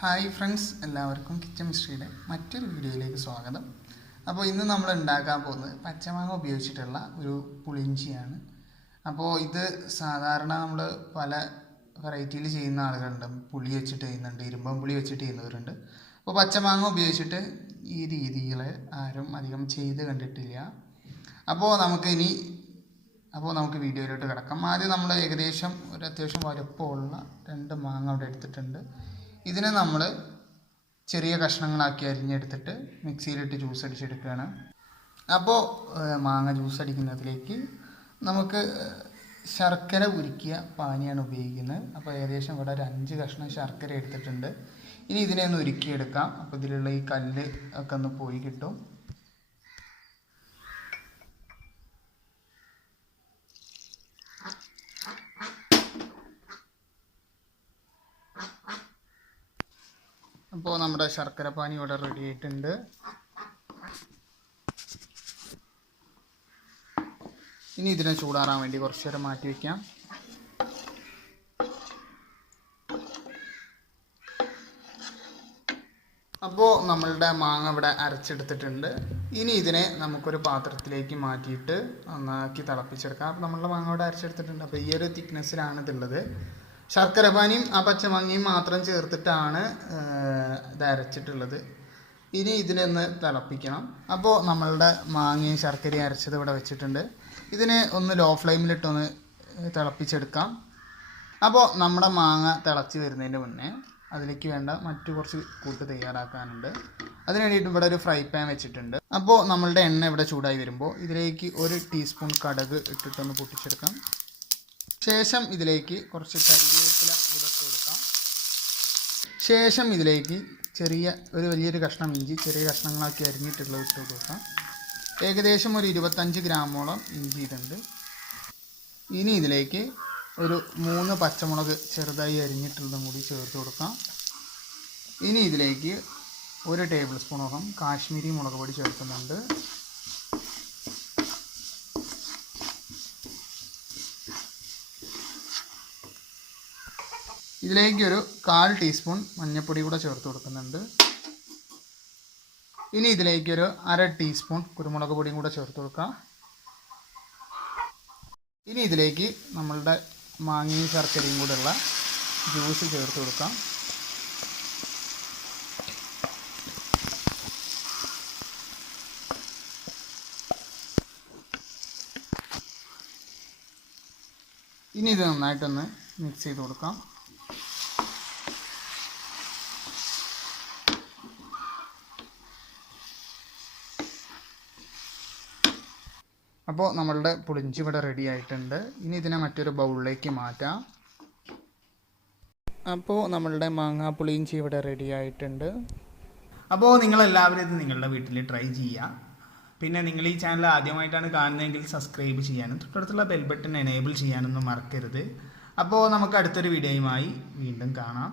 Hi friends, എല്ലാവർക്കും kitchen മിസ്റ്ററിയുടെ മറ്റൊരു വീഡിയോയിലേക്ക് സ്വാഗതം. അപ്പോൾ ഇന്ന് നമ്മൾ ഉണ്ടാക്കാൻ പോകുന്നത് പച്ചമാങ്ങ ഉപയോഗിച്ചിട്ടുള്ള ഒരു പുളിയിഞ്ചിയാണ്. അപ്പോൾ ഇത് സാധാരണ നമ്മൾ പല വെറൈറ്റിയിൽ ചെയ്യുന്ന ആളുകളുണ്ട്. പുളി വെച്ചിട്ട് ചെയ്യുന്നുണ്ട്, ഇരുമ്പം പുളി വെച്ചിട്ട് ചെയ്യുന്നവരുണ്ട്. അപ്പോൾ പച്ചമാങ്ങ ഉപയോഗിച്ചിട്ട് ഈ രീതികൾ ആരും അധികം ചെയ്ത് കണ്ടിട്ടില്ല. അപ്പോൾ നമുക്ക് വീഡിയോയിലോട്ട് കിടക്കാം. ആദ്യം നമ്മൾ ഏകദേശം ഒരു അത്യാവശ്യം വലുപ്പമുള്ള 2 മാങ്ങ അവിടെ എടുത്തിട്ടുണ്ട്. ഇതിനെ നമ്മൾ ചെറിയ കഷ്ണങ്ങളാക്കി അരിഞ്ഞെടുത്തിട്ട് മിക്സിയിലിട്ട് ജ്യൂസ് അടിച്ചെടുക്കുകയാണ്. അപ്പോൾ മാങ്ങ ജ്യൂസ് അടിക്കുന്നതിലേക്ക് നമുക്ക് ശർക്കര ഉരുക്കിയ പാനിയാണ് ഉപയോഗിക്കുന്നത്. അപ്പോൾ ഏകദേശം ഇവിടെ ഒരു 5 കഷ്ണം ശർക്കര എടുത്തിട്ടുണ്ട്. ഇനി ഇതിനെ ഒന്ന് ഉരുക്കിയെടുക്കാം. അപ്പോൾ ഇതിലുള്ള ഈ കല്ല് ഒക്കെ ഒന്ന് പോയി കിട്ടും. അപ്പോൾ നമ്മുടെ ശർക്കര പാനി ഇവിടെ റെഡി ആയിട്ടുണ്ട്. ഇനി ഇതിനെ ചൂടാറാൻ വേണ്ടി കുറച്ച് നേരം മാറ്റി വയ്ക്കാം. അപ്പോൾ നമ്മളുടെ മാങ്ങ ഇവിടെ അരച്ചെടുത്തിട്ടുണ്ട്. ഇനി ഇതിനെ നമുക്കൊരു പാത്രത്തിലേക്ക് മാറ്റിയിട്ട് നന്നാക്കി തിളപ്പിച്ചെടുക്കാം. അപ്പോൾ നമ്മളുടെ മാങ്ങ ഇവിടെ അരച്ചെടുത്തിട്ടുണ്ട്. അപ്പോൾ ഈ ഒരു തിക്നെസ്സിലാണ് ഇതുള്ളത്. ശർക്കരപ്പാനിയും ആ പച്ചമാങ്ങയും മാത്രം ചേർത്തിട്ടാണ് ഇത് അരച്ചിട്ടുള്ളത്. ഇനി ഇതിനൊന്ന് തിളപ്പിക്കണം. അപ്പോൾ നമ്മളുടെ മാങ്ങയും ശർക്കരയും അരച്ചത് ഇവിടെ വെച്ചിട്ടുണ്ട്. ഇതിനെ ഒന്ന് ലോ ഫ്ലെയിമിലിട്ടൊന്ന് തിളപ്പിച്ചെടുക്കാം. അപ്പോൾ നമ്മുടെ മാങ്ങ തിളച്ച് വരുന്നതിൻ്റെ മുന്നേ അതിലേക്ക് വേണ്ട മറ്റു കുറച്ച് കൂട്ട് തയ്യാറാക്കാനുണ്ട്. അതിന് വേണ്ടിയിട്ട് ഇവിടെ ഒരു ഫ്രൈ പാൻ വെച്ചിട്ടുണ്ട്. അപ്പോൾ നമ്മളുടെ എണ്ണ ഇവിടെ ചൂടായി വരുമ്പോൾ ഇതിലേക്ക് 1 ടീസ്പൂൺ കടുക് ഇട്ടിട്ടൊന്ന് പൊട്ടിച്ചെടുക്കാം. ശേഷം ഇതിലേക്ക് കുറച്ച് കരിവേപ്പില ഉടച്ചു കൊടുക്കാം. ശേഷം ഇതിലേക്ക് വലിയൊരു കഷ്ണം ഇഞ്ചി ചെറിയ കഷ്ണങ്ങളാക്കി അരിഞ്ഞിട്ടുള്ളത് ഇട്ട് കൊടുക്കാം. ഏകദേശം ഒരു 25 ഗ്രാമോളം ഇഞ്ചി ഇട്ടുണ്ട്. ഇനി ഇതിലേക്ക് ഒരു 3 പച്ചമുളക് ചെറുതായി അരിഞ്ഞിട്ടുള്ളതും കൂടി ചേർത്ത് കൊടുക്കാം. ഇനി ഇതിലേക്ക് 1 ടേബിൾ സ്പൂണോളം കാശ്മീരി മുളക് പൊടി ചേർക്കുന്നുണ്ട്. ഇതിലേക്ക് ഒരു 1/4 ടീസ്പൂൺ മഞ്ഞൾപ്പൊടി കൂടെ ചേർത്ത് കൊടുക്കുന്നുണ്ട്. ഇനി ഇതിലേക്ക് ഒരു 1/2 ടീസ്പൂൺ കുരുമുളക് പൊടിയും കൂടെ ചേർത്ത് കൊടുക്കാം. ഇനി ഇതിലേക്ക് നമ്മളുടെ മാങ്ങയും ശർക്കരയും കൂടെയുള്ള ജ്യൂസ് ചേർത്ത് കൊടുക്കാം. ഇനി ഇത് നന്നായിട്ടൊന്ന് മിക്സ് ചെയ്ത് കൊടുക്കാം. അപ്പോൾ നമ്മളുടെ പുളിഞ്ചി ഇവിടെ റെഡി ആയിട്ടുണ്ട്. ഇനി ഇതിനെ മറ്റൊരു ബൗളിലേക്ക് മാറ്റാം. അപ്പോൾ നമ്മളുടെ മാങ്ങാ പുളിയിഞ്ചി ഇവിടെ റെഡി ആയിട്ടുണ്ട്. അപ്പോൾ നിങ്ങളെല്ലാവരും ഇത് നിങ്ങളുടെ വീട്ടിൽ ട്രൈ ചെയ്യുക. പിന്നെ നിങ്ങൾ ഈ ചാനൽ ആദ്യമായിട്ടാണ് കാണുന്നതെങ്കിൽ സബ്സ്ക്രൈബ് ചെയ്യാനും തൊട്ടടുത്തുള്ള ബെൽ ബട്ടൺ എനേബിൾ ചെയ്യാനൊന്നും മറക്കരുത്. അപ്പോൾ നമുക്ക് അടുത്തൊരു വീഡിയോയുമായി വീണ്ടും കാണാം.